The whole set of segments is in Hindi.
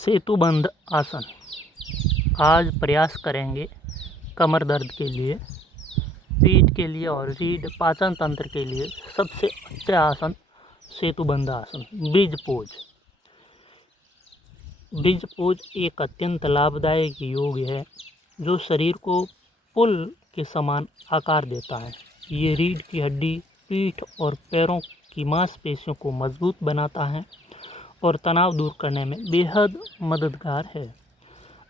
सेतुबंध आसन। आज प्रयास करेंगे कमर दर्द के लिए, पीठ के लिए और रीढ़ पाचन तंत्र के लिए सबसे अच्छा आसन सेतुबंध आसन। Bridge pose. ब्रिज पोज एक अत्यंत लाभदायक योग है जो शरीर को पुल के समान आकार देता है। ये रीढ़ की हड्डी, पीठ और पैरों की मांसपेशियों को मजबूत बनाता है और तनाव दूर करने में बेहद मददगार है।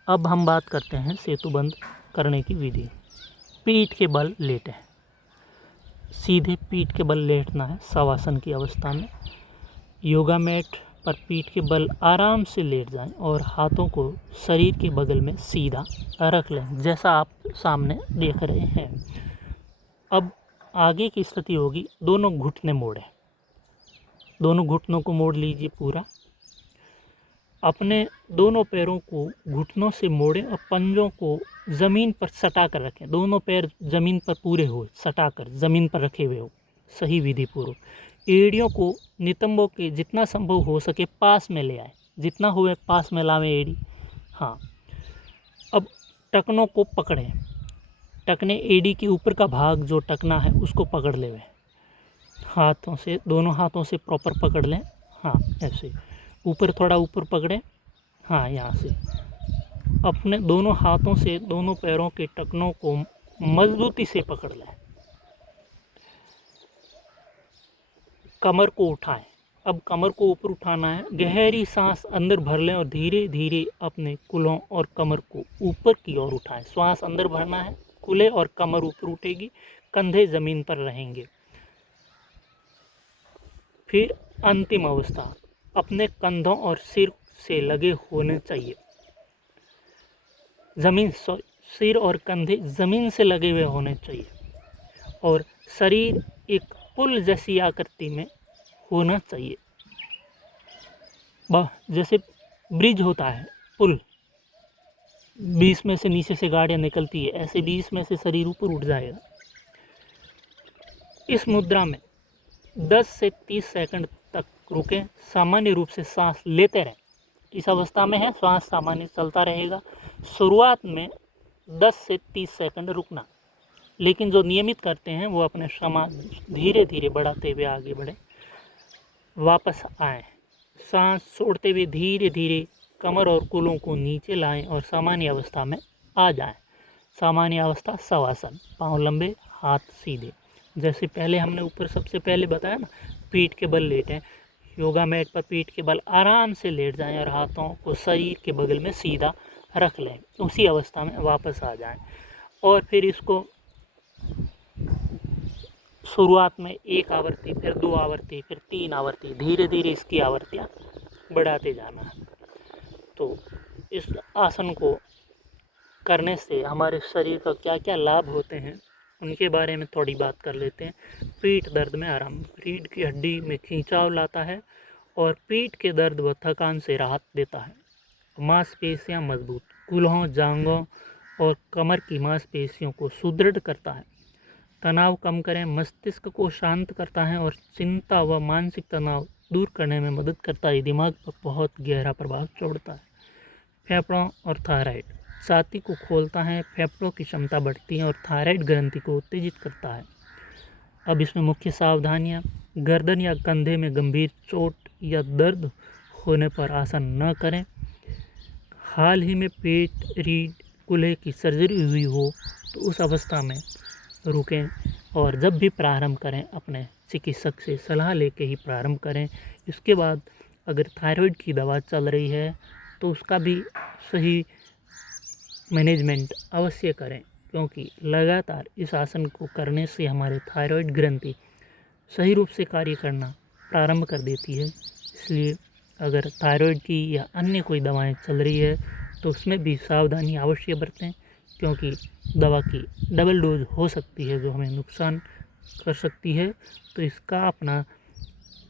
अब हम बात करते हैं सेतुबंध करने की विधि। पीठ के बल लेटें। सीधे पीठ के बल लेटना है शवासन की अवस्था में। योगा मैट पर पीठ के बल आराम से लेट जाएं और हाथों को शरीर के बगल में सीधा रख लें, जैसा आप सामने देख रहे हैं। अब आगे की स्थिति होगी, दोनों घुटने मोड़ें। दोनों घुटनों को मोड़ लीजिए पूरा। अपने दोनों पैरों को घुटनों से मोड़ें और पंजों को ज़मीन पर सटा कर रखें। दोनों पैर ज़मीन पर पूरे हो, सटा कर ज़मीन पर रखे हुए हो, सही विधि पूर्वक। एड़ियों को नितंबों के जितना संभव हो सके पास में ले आए, जितना हुए पास में लावें एड़ी। हाँ, अब टखनों को पकड़ें। टखने एड़ी के ऊपर का भाग जो टखना है उसको पकड़ लेवें। हाथों से, दोनों हाथों से प्रॉपर पकड़ लें। हाँ, ऐसे ऊपर, थोड़ा ऊपर पकड़ें। हाँ, यहाँ से अपने दोनों हाथों से दोनों पैरों के टखनों को मजबूती से पकड़ लें। कमर को उठाएं। अब कमर को ऊपर उठाना है। गहरी सांस अंदर भर लें और धीरे धीरे अपने कूल्हों और कमर को ऊपर की ओर उठाएं। श्वास अंदर भरना है, कूल्हे और कमर ऊपर उठेगी, कंधे जमीन पर रहेंगे। फिर अंतिम अवस्था, अपने कंधों और सिर से लगे होने चाहिए। सिर और कंधे ज़मीन से लगे हुए होने चाहिए और शरीर एक पुल जैसी आकृति में होना चाहिए। जैसे ब्रिज होता है, पुल, बीच में से नीचे से गाड़ियाँ निकलती है, ऐसे बीच में से शरीर ऊपर उठ जाएगा। इस मुद्रा में 10 से 30 सेकंड तक रुकें। सामान्य रूप से सांस लेते रहें। इस अवस्था में है, श्वास सामान्य चलता रहेगा। शुरुआत में 10 से 30 सेकंड रुकना, लेकिन जो नियमित करते हैं वो अपने श्वास धीरे धीरे बढ़ाते हुए आगे बढ़ें, वापस आएँ। सांस छोड़ते हुए धीरे धीरे कमर और कूल्हों को नीचे लाएं और सामान्य अवस्था में आ जाएं। सामान्य अवस्था शवासन, पाँव लंबे, हाथ सीधे। जैसे पहले हमने ऊपर सबसे पहले बताया ना, पीठ के बल लेटें। योगा मैट पर पीठ के बल आराम से लेट जाएं और हाथों को शरीर के बगल में सीधा रख लें। उसी अवस्था में वापस आ जाएं और फिर इसको शुरुआत में 1 आवर्ती, फिर 2 आवर्ती, फिर 3 आवर्ती, धीरे धीरे इसकी आवृत्तियाँ बढ़ाते जाना है। तो इस आसन को करने से हमारे शरीर का क्या क्या लाभ होते हैं उनके बारे में थोड़ी बात कर लेते हैं। पीठ दर्द में आराम, रीढ़ की हड्डी में खिंचाव लाता है और पीठ के दर्द व थकान से राहत देता है। मांसपेशियां मजबूत, कूल्हों, जांघों और कमर की मांसपेशियों को सुदृढ़ करता है। तनाव कम करें, मस्तिष्क को शांत करता है और चिंता व मानसिक तनाव दूर करने में मदद करता है। दिमाग पर बहुत गहरा प्रभाव छोड़ता है। फेफड़ों और थायराइड, छाती को खोलता है, फेफड़ों की क्षमता बढ़ती है और थायराइड ग्रंथि को उत्तेजित करता है। अब इसमें मुख्य सावधानियां, गर्दन या कंधे में गंभीर चोट या दर्द होने पर आसन न करें। हाल ही में पेट, रीढ़, कूल्हे की सर्जरी हुई हो तो उस अवस्था में रुकें और जब भी प्रारंभ करें अपने चिकित्सक से सलाह लेके ही प्रारंभ करें। इसके बाद अगर थायराइड की दवा चल रही है तो उसका भी सही मैनेजमेंट अवश्य करें, क्योंकि लगातार इस आसन को करने से हमारे थायराइड ग्रंथि सही रूप से कार्य करना प्रारंभ कर देती है। इसलिए अगर थायराइड की या अन्य कोई दवाएं चल रही है तो उसमें भी सावधानी अवश्य बरतें, क्योंकि दवा की डबल डोज हो सकती है जो हमें नुकसान कर सकती है। तो इसका अपना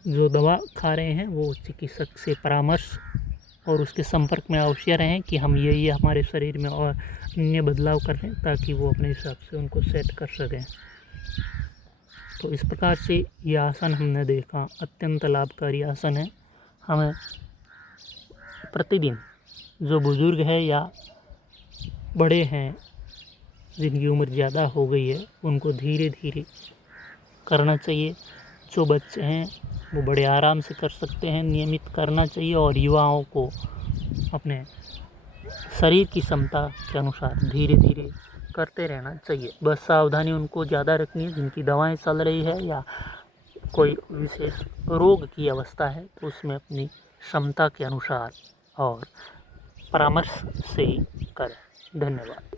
जो दवा खा रहे हैं वो चिकित्सक से परामर्श और उसके संपर्क में अवश्य रहें कि हम ये हमारे शरीर में और अन्य बदलाव कर रहे हैं ताकि वो अपने हिसाब से उनको सेट कर सकें। तो इस प्रकार से ये आसन हमने देखा, अत्यंत लाभकारी आसन है। हमें प्रतिदिन जो बुज़ुर्ग है या बड़े हैं जिनकी उम्र ज़्यादा हो गई है उनको धीरे धीरे करना चाहिए। जो बच्चे हैं वो बड़े आराम से कर सकते हैं, नियमित करना चाहिए। और युवाओं को अपने शरीर की क्षमता के अनुसार धीरे धीरे करते रहना चाहिए। बस सावधानी उनको ज़्यादा रखनी है जिनकी दवाएं चल रही है या कोई विशेष रोग की अवस्था है, तो उसमें अपनी क्षमता के अनुसार और परामर्श से ही करें। धन्यवाद।